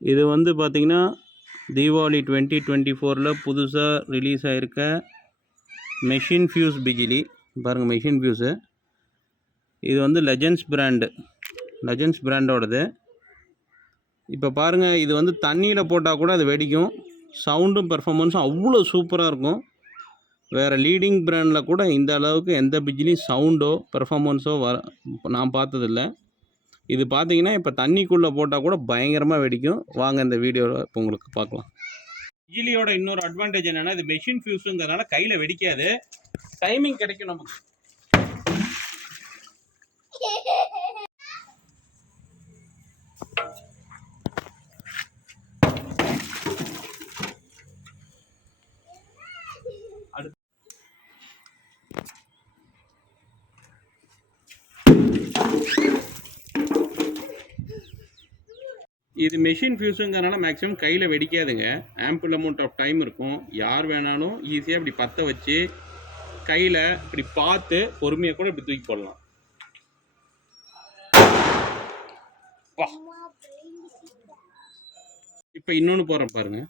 இது வந்து பார்த்திங்கன்னா தீபாவளி 2024 புதுசாக ரிலீஸ் ஆகிருக்க மெஷின் ஃபியூஸ் பிஜிலி பாருங்கள். மெஷின் ஃபியூஸு இது வந்து லெஜெண்ட்ஸ் பிராண்டோடது. இப்போ பாருங்கள், இது வந்து தண்ணியில் போட்டால் கூட அது வெடிக்கும். சவுண்டும் பெர்ஃபார்மன்ஸும் அவ்வளோ சூப்பராக இருக்கும். வேறு லீடிங் பிராண்டில் கூட இந்த அளவுக்கு எந்த பிஜிலியும் சவுண்டோ பெர்ஃபார்மன்ஸோ நான் பார்த்ததில்ல. இது பார்த்தீங்கன்னா இப்போ தண்ணிக்குள்ளே போட்டால் கூட பயங்கரமாக வெடிக்கும். வாங்க இந்த வீடியோவில் இப்போ உங்களுக்கு பார்க்கலாம். பிஜிலியோட இன்னொரு அட்வான்டேஜ் என்னென்னா, இது மெஷின் ஃபியூஸுங்கிறதுனால கையில் வெடிக்காது. டைமிங் கிடைக்கும் நமக்கு. இது மெஷின் ஃபியூஸுங்கிறனால மேக்ஸிமம் கையில் வெடிக்காதுங்க. ஆம்பிள் அமௌண்ட் ஆஃப் டைம் இருக்கும். யார் வேணாலும் ஈஸியாக இப்படி பற்ற வச்சு கையில் இப்படி பார்த்து பொறுமையாக கூட இப்படி தூக்கி போடலாம். இப்போ இன்னொன்று போகிறேன் பாருங்கள்.